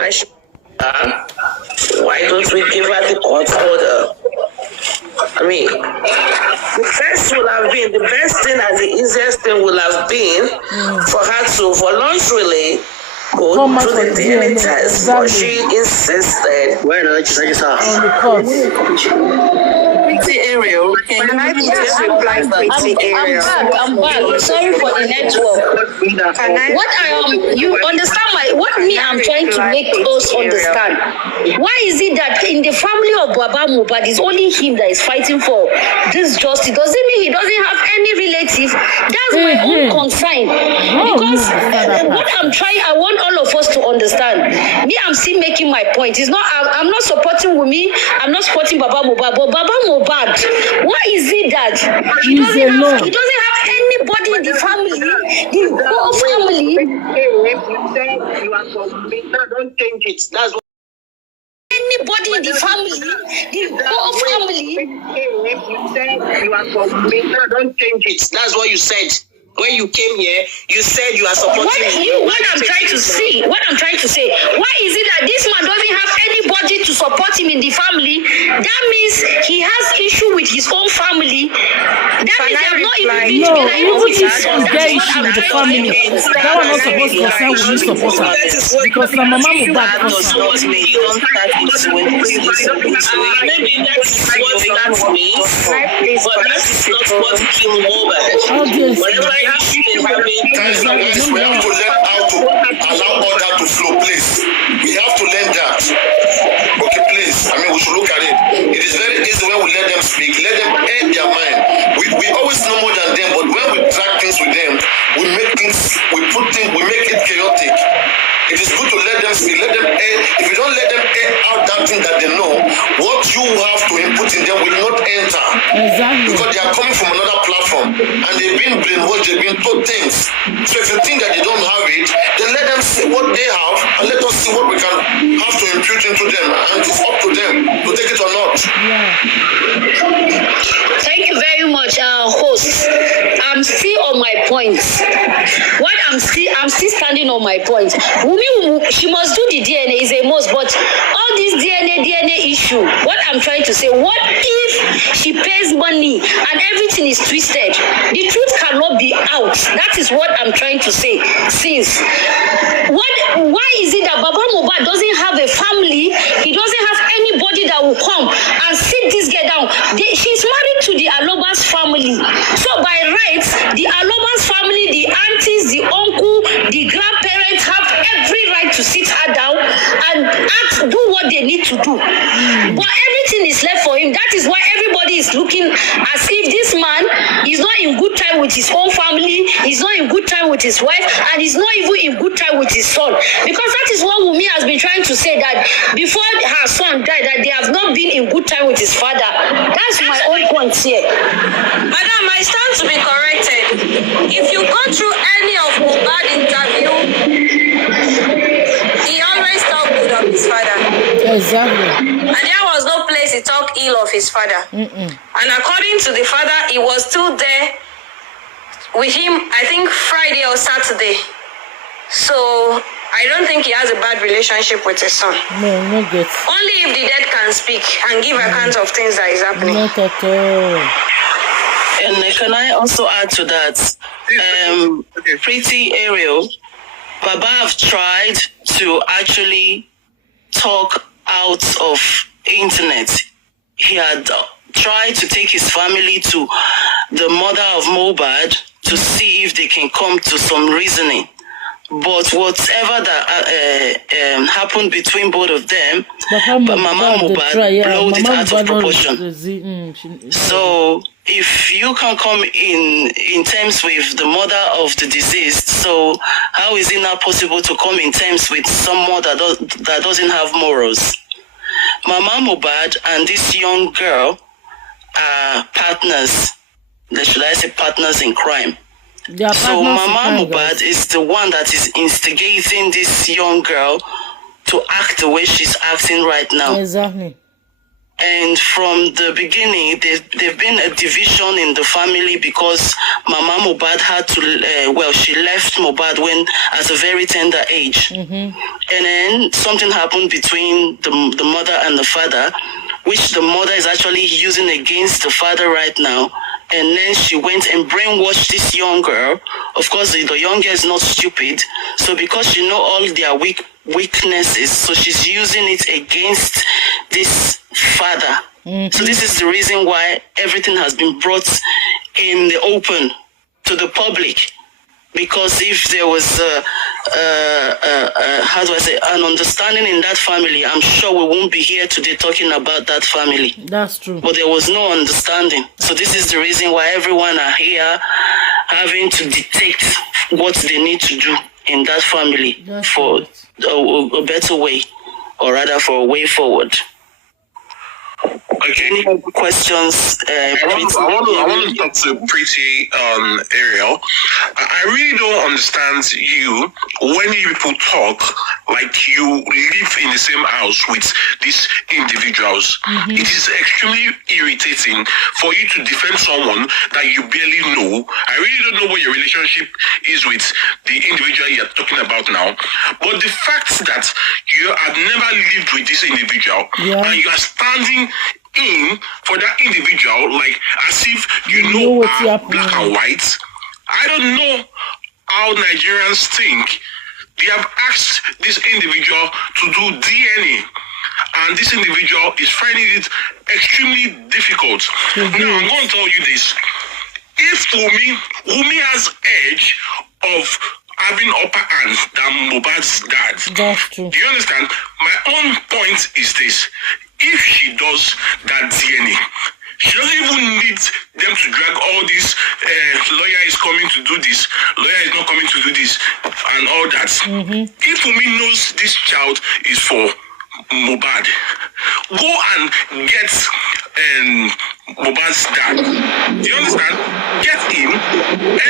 I should. Why don't we give her the court order? I mean, the best thing and the easiest thing would have been for her to voluntarily go to the DNA test, but she insisted. Pretty Ariel, can I just reply Pretty Ariel? I'm back. Sorry for the network. You understand what I'm trying to make us understand? Why is it that in the family of Baba Mohbad, it's only him that is fighting for this justice? Doesn't mean he doesn't have any relative. That's my own concern. Because I want all of us to understand. Me, I'm still making my point. It's not. I'm not supporting Wummi. I'm not supporting Baba Mohbad. But Baba Mohbad, why is it that he doesn't have anybody in the family? The whole family. Don't change it. That's what. Anybody in the family, the whole family. Don't change it. That's what you said. When you came here, you said you are supporting what I'm trying to say, why is it that this man doesn't have anybody to support him in the family? That means he has issue with his own family. That means they have not even been together. Even if there issue with the family, that one not supposed to concern with you supporter. Because the mama Mohbad does not mean you don't start maybe that's what that means, but that is not what killed Mohbad. Whatever Guys, we have to learn how to allow order to flow, please. We have to learn that. Okay, please. I mean, we should look at it. It is very easy when we let them speak, let them air their mind. We always know more than them, but when we drag things with them, we make it chaotic. It is good to let them speak, let them air. If you don't let them air out that thing that they know, what you have to input in them will not enter. Exactly. Because they are coming from another platform and they've been brainwashed, they've been told things. So if you think that they don't have it, then let them see what they have and let us see what we can have to impute into them, and it's up to them to take it or not. Yeah. Thank you very much, host. I'm still on my point. I'm still standing on my point. Wummi, she must do the DNA, is a must, but all this DNA issue, what I'm trying to say, what if she pays money and everything is twisted? The truth cannot be out. That is what I'm trying to say. Why is it that Baba Mohbad doesn't have a family? He doesn't have anybody that will come and sit this girl down. She's married to the Aloba's family. So by rights, the Aloba's family, the aunties, the uncle, the grandparents have every right to sit her down and do what they need to do. But everything is left for him. That is why everybody is looking as if this man is not in good time with his own family, he's not in good time with his wife, and he's not even in good time with his son. Because that is what Wummi has been trying to say, that before her son died, that they have not been in good time with his father. That's my own point here. Madam, I stand to be corrected. If you go through any of Mohbad interview, he always talked good of his father. Exactly. And there was no place he talked ill of his father. And according to the father, he was still there with him, I think Friday or Saturday. So I don't think he has a bad relationship with his son. No, not good. Only if the dead can speak and give account of things that is happening. Not at all. And can I also add to that? Pretty Ariel, Baba have tried to actually talk out of internet. He had tried to take his family to the mother of Mohbad to see if they can come to some reasoning. But whatever that happened between both of them, Mama Mohbad blew it out of proportion. So if you can come in terms with the mother of the deceased, so how is it not possible to come in terms with someone that doesn't have morals? Mama Mohbad and this young girl are partners. Should I say partners in crime? So Mama Mohbad is the one that is instigating this young girl to act the way she's acting right now. Exactly. And from the beginning, there've been a division in the family because Mama Mohbad had to, she left Mohbad at a very tender age. And then something happened between the mother and the father, which the mother is actually using against the father right now. And then she went and brainwashed this young girl. Of course, the young girl is not stupid. So because she know all their weaknesses, so she's using it against this father. So this is the reason why everything has been brought in the open to the public. Because if there was an understanding in that family, I'm sure we won't be here today talking about that family. That's true. But there was no understanding. So this is the reason why everyone are here having to detect what they need to do in that family for a better way, or rather for a way forward. Okay. Any other questions? I want to talk to Pretty Ariel. I really don't understand you when you people talk like you live in the same house with these individuals. It is extremely irritating for you to defend someone that you barely know. I really don't know what your relationship is with the individual you're talking about now. But the fact that you have never lived with this individual and you are standing in for that individual like as if you know black and white. I don't know how Nigerians think. They have asked this individual to do DNA, and this individual is finding it extremely difficult. Now I'm going to tell you this: if Wummi has edge of having upper hand than Mohbad's dad. That's true. Do you understand? My own point is this: if she does that DNA, she doesn't even need them to drag all this, lawyer is coming to do this, lawyer is not coming to do this, and all that. If Wummi knows this child is for Mohbad, go and get Mohbad's dad. Do you understand? Get him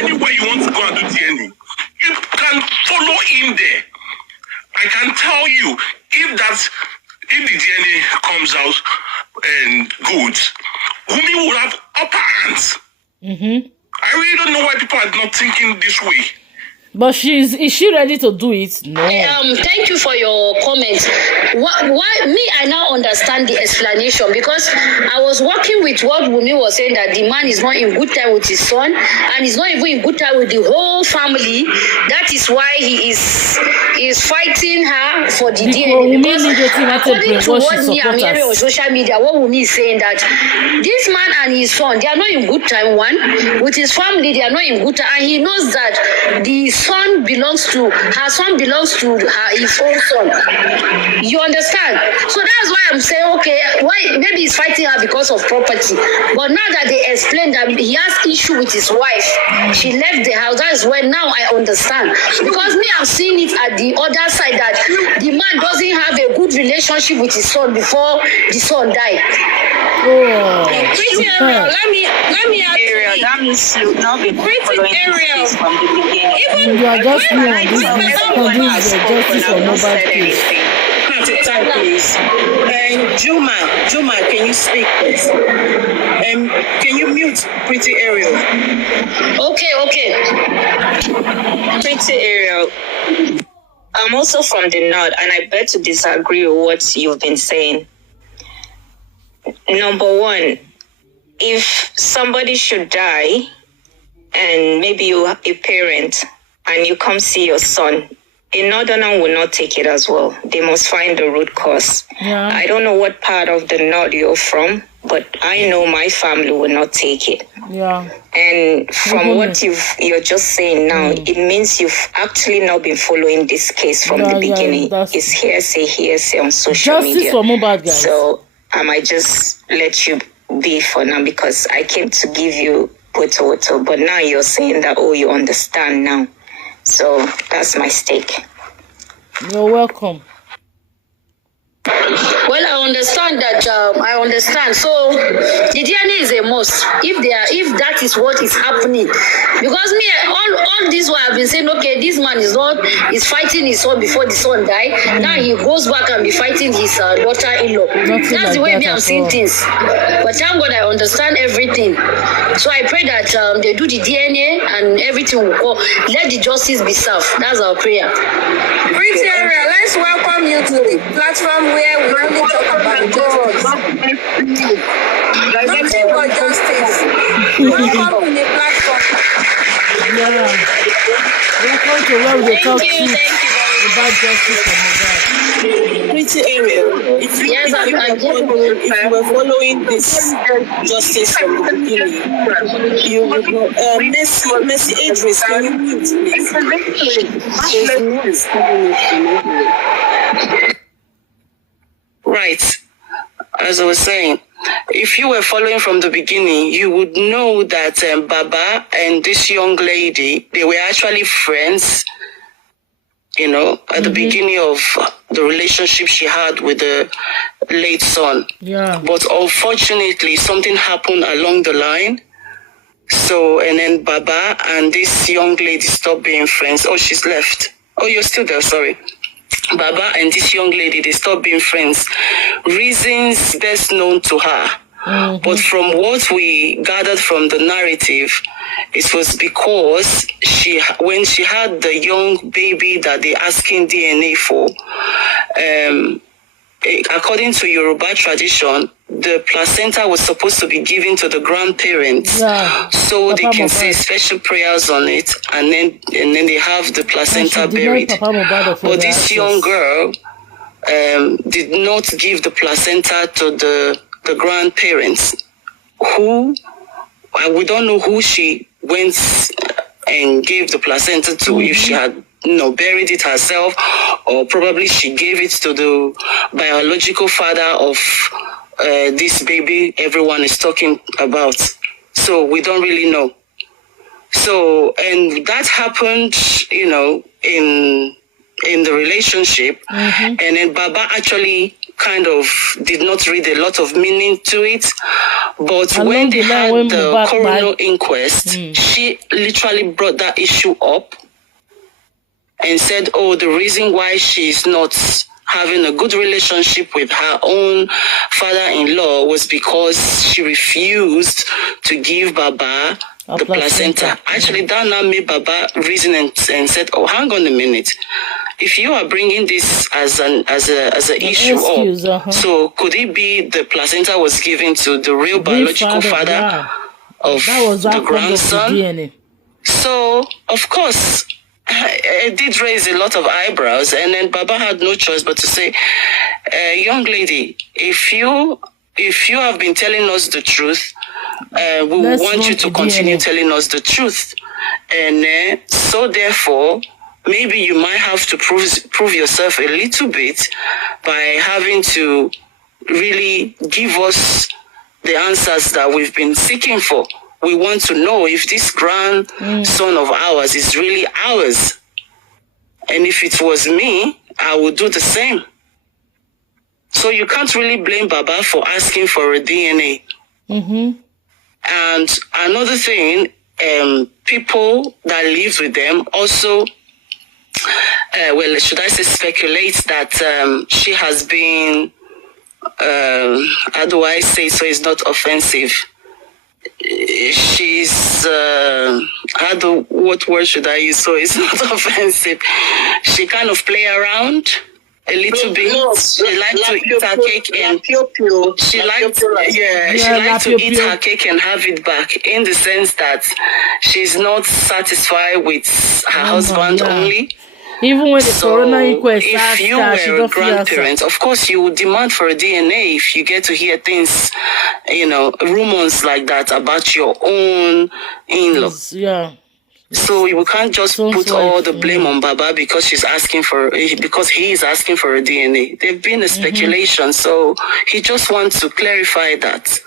anywhere you want to go and do DNA. You can follow him there. I can tell you, if the DNA comes out and good, Wummi will have upper hands. I really don't know why people are not thinking this way. But is she ready to do it? No. Thank you for your comments. Why me? I now understand the explanation, because I was working with what Wummi was saying, that the man is not in good time with his son, and he's not even in good time with the whole family. That is why he is fighting her for the DNA. Because according to what me I'm hearing on social media, what Wummi is saying, that this man and his son, they are not in good time. One, with his family, they are not in good time, and he knows that her son belongs to his own son. You understand? So that's why I'm saying, okay, why maybe he's fighting her because of property. But now that they explained that he has issue with his wife, she left the house. That's when now I understand. Because me, I've seen it at the other side, that the man doesn't have a good relationship with his son before the son died. Pretty Ariel, let me ask Ariel, that means you've not been following Ariel from the beginning. You are just new on this justice for Mohbad case. Time, please. Juma, can you speak, please? Can you mute Pretty Ariel? Okay. Pretty Ariel, I'm also from the north, and I bet to disagree with what you've been saying. Number one, if somebody should die, and maybe you are a parent, and you come see your son, a northerner will not take it as well. They must find the root cause. Yeah. I don't know what part of the north you're from, but I know my family will not take it. Yeah. And from what you're just saying now, it means you've actually not been following this case from the beginning. It's hearsay on social media. Justice for Mohbad, guys. So I might just let you be for now, because I came to give you potato, but now you're saying that, you understand now. So that's my stake. You're welcome. Well, I understand that. I understand. So the DNA is a must. If that is what is happening, because me all this while I've been saying, okay, this man is fighting his son before the son died. Now he goes back and be fighting his daughter-in-law. That's like the way me I'm seeing things. But thank God I understand everything. So I pray that they do the DNA and everything will go. Let the justice be served. That's our prayer. Pretty area, let's welcome you to the platform where we only talk about justice. Nothing but justice. Welcome to the platform. Yeah. Welcome to where we talk about justice and Mohbad. Pretty area. If you were following this justice from the beginning, you would know. Mercy Idris, can you mute, please? Right. As I was saying, if you were following from the beginning, you would know that Baba and this young lady, they were actually friends, at the beginning of the relationship she had with the late son. Yeah. But unfortunately, something happened along the line. So, and then Baba and this young lady stopped being friends. Oh, she's left. Oh, you're still there, sorry. Baba and this young lady, they stopped being friends. Reasons best known to her. Mm-hmm. But from what we gathered from the narrative, it was because when she had the young baby that they're asking DNA for, according to Yoruba tradition, the placenta was supposed to be given to the grandparents, so they can say special prayers on it, and then they have the placenta buried. But this young girl did not give the placenta to the grandparents, who we don't know who she went and gave the placenta to, if she had buried it herself, or probably she gave it to the biological father of this baby everyone is talking about. So we don't really know. So, and that happened, in the relationship. Mm-hmm. And then Baba actually kind of did not read a lot of meaning to it. But when they had the coroner inquest, she literally brought that issue up and said, the reason why she's not having a good relationship with her own father-in-law was because she refused to give Baba the placenta. Actually, that now made Baba reason and said, hang on a minute. If you are bringing this as an issue up, so could it be the placenta was given to the real biological father of the grandson? So, of course, it did raise a lot of eyebrows, and then Baba had no choice but to say, young lady, if you have been telling us the truth, we want you to continue telling us the truth. And so therefore, maybe you might have to prove yourself a little bit by having to really give us the answers that we've been seeking for. We want to know if this grandson of ours is really ours. And if it was me, I would do the same. So you can't really blame Baba for asking for a DNA. Mm-hmm. And another thing, people that lived with them also, should I say speculate that she has been, how do I say so it's not offensive? She's what word should I use so it's not offensive? She kind of play around a little bit. She likes to eat her cake and she likes to eat her cake and have it back, in the sense that she's not satisfied with her husband only. Even when the coroner inquest if you were a grandparent, of course you would demand for a DNA if you get to hear things, rumors like that about your own in-law. Yeah. So you can't just put all the blame on Baba because he is asking for a DNA. There's been a speculation, so he just wants to clarify that.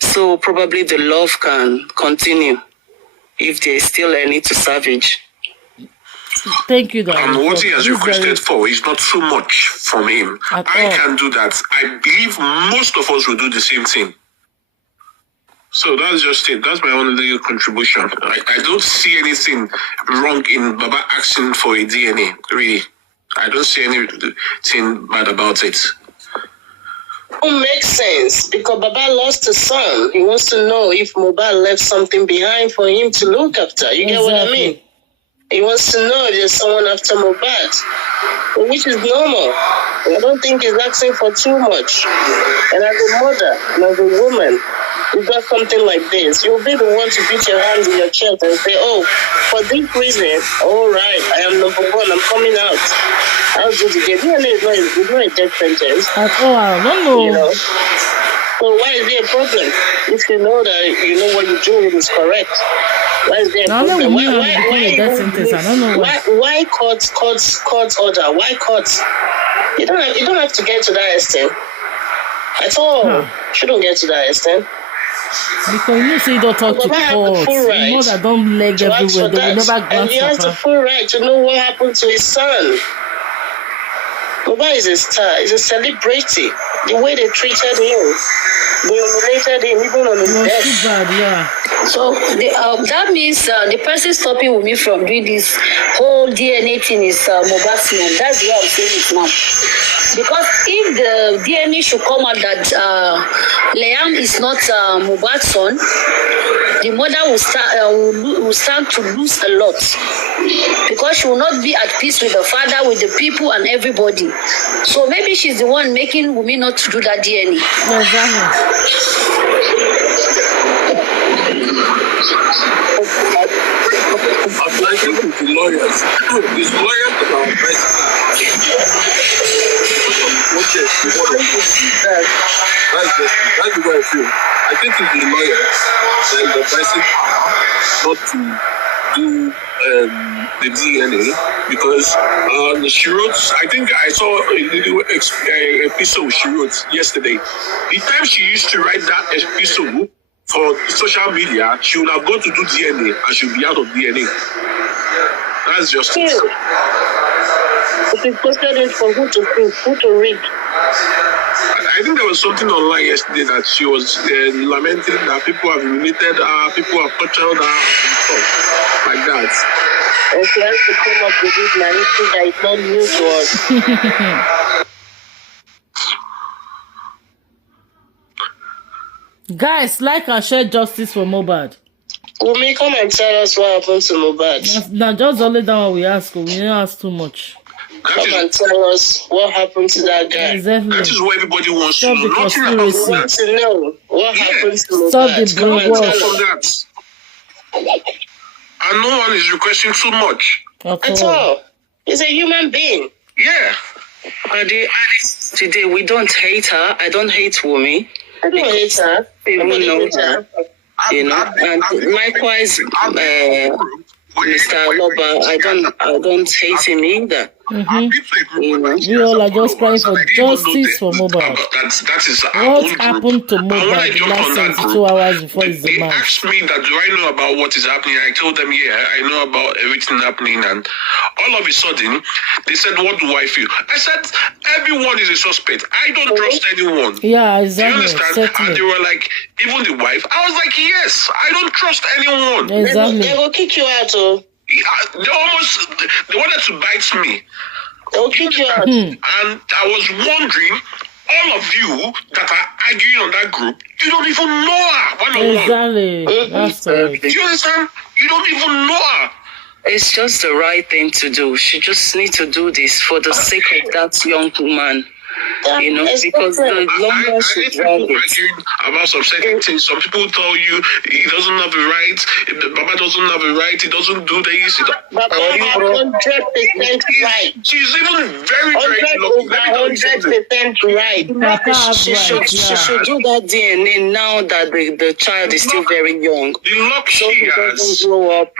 So probably the love can continue if there's still any to salvage. Thank you, darling. What he has requested for is not so much from him. I can do that. I believe most of us will do the same thing. So that's just it. That's my only contribution. I don't see anything wrong in Baba asking for a DNA, really. I don't see anything bad about it. It makes sense because Baba lost a son. He wants to know if Mohbad left something behind for him to look after. You get what I mean? He wants to know if there's someone after Mohbad, which is normal. I don't think he's asking for too much. And as a mother, and as a woman, you got something like this, you'll be the one to beat your hand in your chest and say, oh, for this reason, all right, I am number one, I'm coming out. I'll do the game. DNA is not a death sentence. At all, I don't know. You know? So why is there a problem? If you know that you know what you're doing is correct. Why is there a problem? Why court order? Why court? You don't have to get to that extent. At all. Shouldn't get to that extent. Because you say you don't talk to court. Right, you know that don't leg everywhere. They will never glance. And he has the full right to know what happened to his son. Mohbad is a star. He's a celebrity. The way they treated him, they humiliated him even on his death. Too bad, yeah. So that means the person stopping Wummi from doing this whole DNA thing is Mohbad's man. That's the way I'm saying it now. Because if the DNA should come out that Liam is not Mohbad's son, the mother will stand to lose a lot. Because she will not be at peace with the father, with the people and everybody. So maybe she's the one making Wummi not to do that DNA. No, exactly. I'm like the lawyers. These lawyers that are that's the way I feel. I think it's the lawyers that are advising not to do the DNA because she wrote, I think I saw a little episode she wrote yesterday. The time she used to write that episode for social media, she would have gone to do DNA and she'll be out of DNA. That's just it. But she posted it for who to read. I think there was something online yesterday that she was lamenting that people have humiliated her, people have tortured her, and stuff like that. And she has to come up with this narrative that is not new to us. Guys, like and share justice for Mohbad. Wummi, come and tell us what happened to Mohbad. Now, just only that one we ask. We didn't ask too much. Come and tell us what happened to that guy. Exactly. That is what everybody wants to know. We want to know what happened to Mohbad. Stop the Come and tell us. And no one is requesting too much. At all. He's a human being. Yeah. Today, we don't hate her. I don't hate Wummi. I don't hate her. People know her. You know, and likewise, Mr. Loba, I don't hate him either. Mm-hmm. You know? We all are just crying for justice for Mohbad. What happened to Mohbad the last 72 hours before his demise? They asked me that, do I know about what is happening? I told them, yeah, I know about everything happening. And all of a sudden, they said, what do I feel? I said, everyone is a suspect. I don't trust anyone. Yeah, exactly. Do you understand? And they were like, even the wife. I was like, yes, I don't trust anyone. Exactly. They will kick you out, oh. They wanted to bite me. They'll kick you out. And I was wondering, all of you that are arguing on that group, you don't even know her. Exactly. That's right. Do you understand? You don't even know her. It's just the right thing to do. She just needs to do this for the sake of that young woman. You know, because the longer she drags it. About some certain things, some people tell you he doesn't have a right, Baba doesn't have a right, he doesn't do this. Baba has 100% right. She's even very lucky. 100% right. She should do that DNA now that the child is still very young. The luck she has, grow up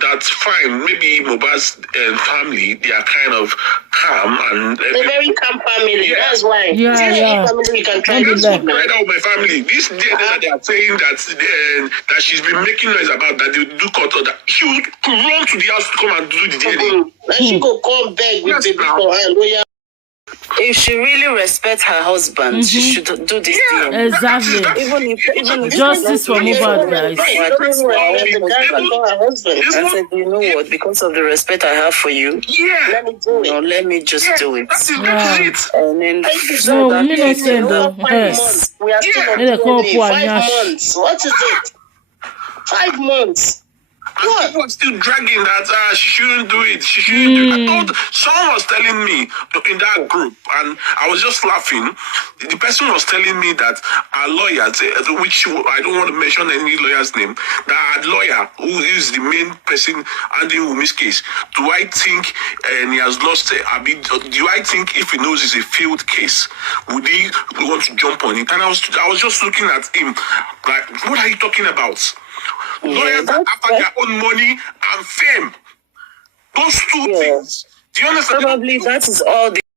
that's fine. Maybe Mohbad's family, they are kind of calm and a very calm family. Yeah. That's why. Yeah. Family you can try with my family. This day that they are saying that she's been making noise about that they do cut or that she would run to the house to come and do the DNA. And she go come beg with baby for her lawyer. If she really respects her husband, she should do this thing. Exactly. Even if justice for Mohbad, guys. I said, you know what? Because of the respect I have for you, let me do it. No, let me just do it. That's it. And then no, me not saying though. 5 months. We are still on 5 months. What is it? 5 months. And people are still dragging that she shouldn't do it. She shouldn't do it. I thought someone was telling me in that group, and I was just laughing. The person was telling me that our lawyer, which I don't want to mention any lawyer's name, that our lawyer, who is the main person handling Wummi's case, do I think he has lost do I think if he knows it's a failed case, would he want to jump on it? And I was just looking at him like, what are you talking about? Lawyers that after their own money and fame. Those two things. Do you understand? Probably that is all the